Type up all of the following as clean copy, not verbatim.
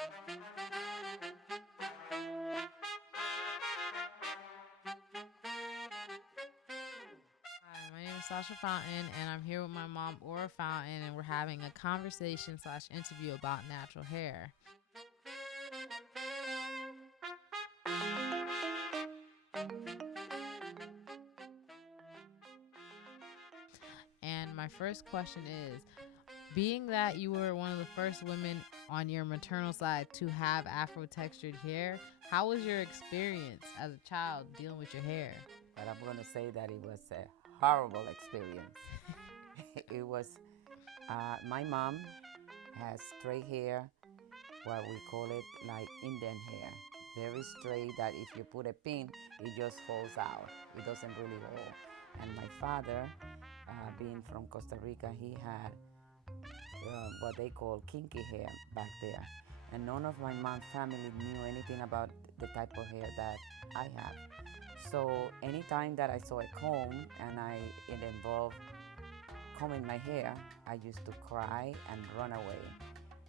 Hi, my name is Sasha Fountain, and I'm here with my mom, Aura Fountain, and we're having a conversation slash interview about natural hair. And my first question is, being that you were one of the first women on your maternal side to have Afro textured hair, how was your experience as a child dealing with your hair? But I'm going to say that it was a horrible experience. It was, my mom has straight hair, what we call it like Indian hair. Very straight that if you put a pin, it just falls out. It doesn't really hold. And my father, being from Costa Rica, he had what they call kinky hair back there. And none of my mom's family knew anything about the type of hair that I have. So anytime that I saw a comb and it involved combing my hair, I used to cry and run away.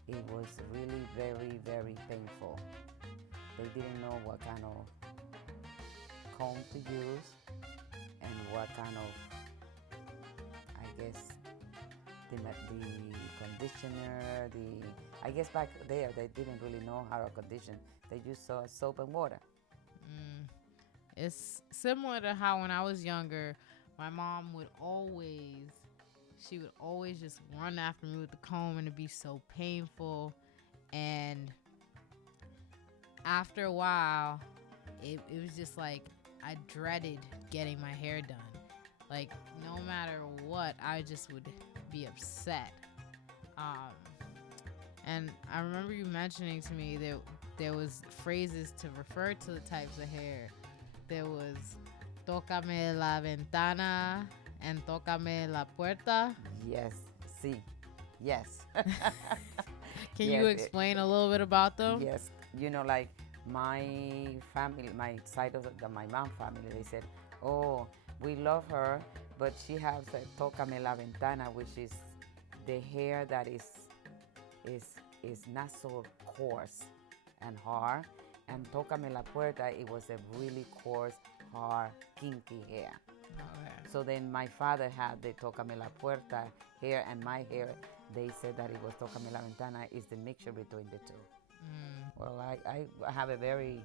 It was really very, very painful. They didn't know what kind of comb to use and what kind of, I guess, the conditioner, I guess back there they didn't really know how to condition. They used soap and water. Mm, it's similar to how when I was younger, my mom would always just run after me with the comb, and it'd be so painful. And after a while, it was just like I dreaded getting my hair done. Like, no matter what, I just would be upset. Um, and I remember you mentioning to me that there was phrases to refer to the types of hair. There was Tocame la Ventana and Tocame la Puerta. Yes, see, yes. Can Yes, you explain a little bit about them? yes. Like my family, my side of my mom family, they said, oh, we love her, but she has a Tocame la Ventana, which is the hair that is not so coarse and hard. And Tocame la Puerta, it was a really coarse, hard, kinky hair. Okay. So then my father had the Tocame la Puerta hair, and my hair, they said that it was Tocame la Ventana, is the mixture between the two. Well, I have a very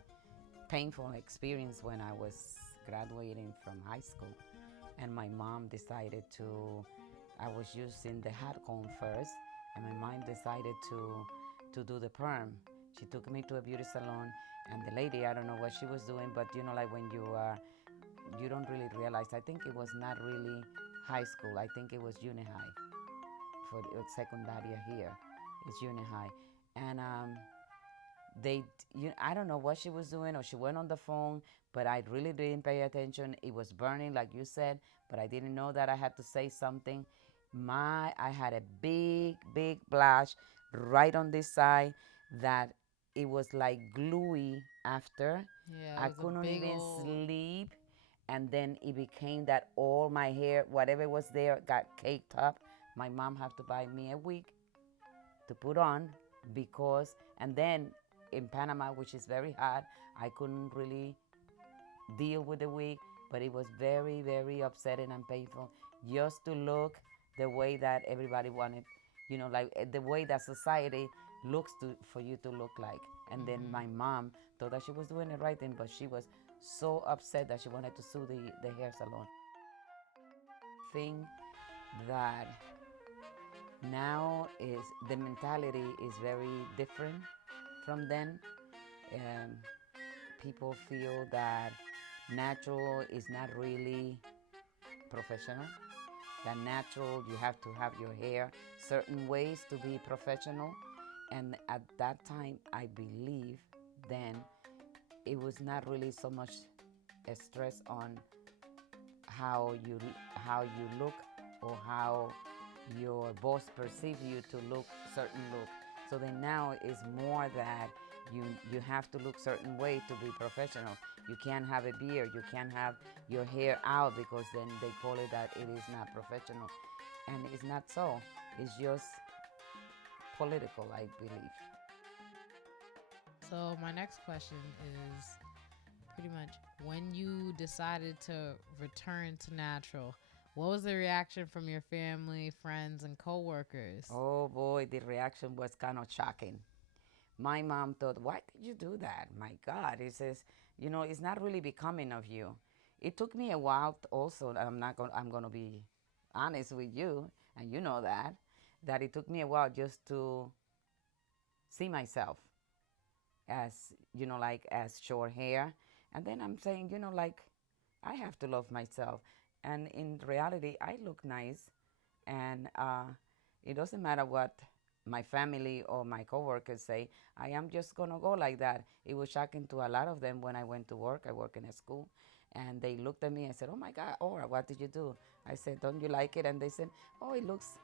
painful experience when I was graduating from high school, and my mom decided I was using the hot comb first, and my mom decided to do the perm. She took me to a beauty salon, and the lady, I don't know what she was doing, but like when you don't really realize. I think it was not really high school. I think it was junior high for the secundaria here. It's junior high, and I don't know what she was doing, or she went on the phone, but I really didn't pay attention. It was burning, like you said, but I didn't know that I had to say something. I had a big, big blush right on this side that it was like gluey after. Yeah, I it was a couldn't big even old. sleep. And then it became that all my hair, whatever was there, got caked up. My mom had to buy me a wig to put on and then in Panama, which is very hot, I couldn't really deal with the wig, but it was very, very upsetting and painful just to look the way that everybody wanted, like the way that society looks for you to look like. And then my mom thought that she was doing the right thing, but she was so upset that she wanted to sue the hair salon. Thing that now is the mentality is very different from then. Um, People feel that natural is not really professional. That natural, you have to have your hair certain ways to be professional. And at that time, I believe then it was not really so much a stress on how you look or how your boss perceive you to look certain look. So then now it's more that you have to look certain way to be professional. You can't have a beard, you can't have your hair out because then they call it that it is not professional. And it's not so. It's just political, I believe. So my next question is pretty much when you decided to return to natural, what was the reaction from your family, friends, and coworkers? Oh boy, the reaction was kind of shocking. My mom thought, why did you do that? My God, he says, it's not really becoming of you. It took me a while also. I'm going to be honest with you, and you know that it took me a while just to see myself as, like as short hair. And then I'm saying, like I have to love myself. And in reality, I look nice. And it doesn't matter what my family or my coworkers say. I am just gonna go like that. It was shocking to a lot of them when I went to work. I work in a school, and they looked at me and said, "Oh my God, Aura, what did you do?" I said, "Don't you like it?" And they said, "Oh, it looks,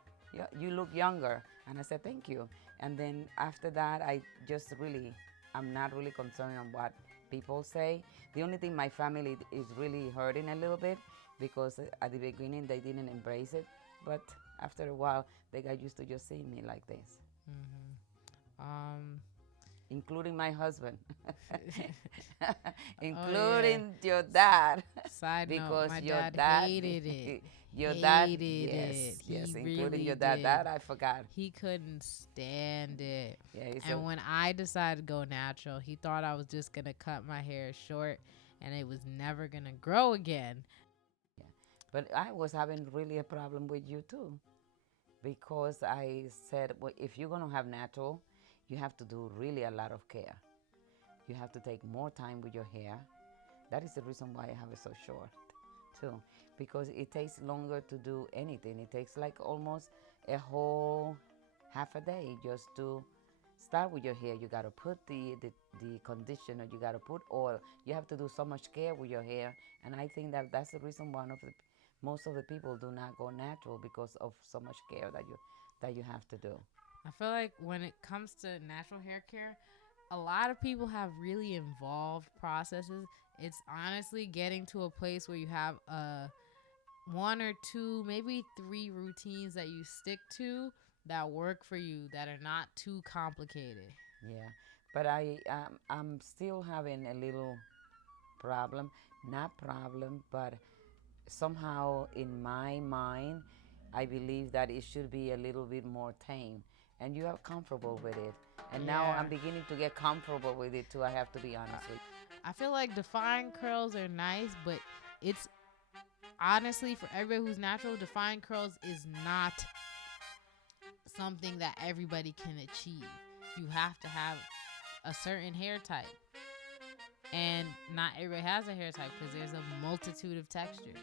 you look younger." And I said, "Thank you." And then after that, I'm not really concerned on what people say. The only thing my family is really hurting a little bit because at the beginning they didn't embrace it, but after a while they got used to just seeing me like this, Um, including my husband, oh yeah. including your dad, Side note, because my your dad dad, hated it. your dad, Hated yes, it. yes, He including really your dad. did. That I forgot. He couldn't stand it. Yeah, he said, And when I decided to go natural, he thought I was just going to cut my hair short and it was never going to grow again. yeah. But I was having really a problem with you too, because I said, well, if you're gonna have natural, you have to do really a lot of care. You have to take more time with your hair. That is the reason why I have it so short, too, because it takes longer to do anything. It takes like almost a whole half a day just to start with your hair. You gotta put the conditioner. You gotta put oil. You have to do so much care with your hair, and I think that that's the reason most of the people do not go natural because of so much care that you have to do. I feel like when it comes to natural hair care, a lot of people have really involved processes. It's honestly getting to a place where you have one or two, maybe three routines that you stick to that work for you that are not too complicated. Yeah, but I'm still having a little problem, not problem, but somehow in my mind, I believe that it should be a little bit more tame, and you are comfortable with it. And now Yeah. I'm beginning to get comfortable with it too. I have to be honest with I feel like defined curls are nice, but it's honestly for everybody who's natural, defined curls is not something that everybody can achieve. You have to have a certain hair type. And not everybody has a hair type because there's a multitude of textures.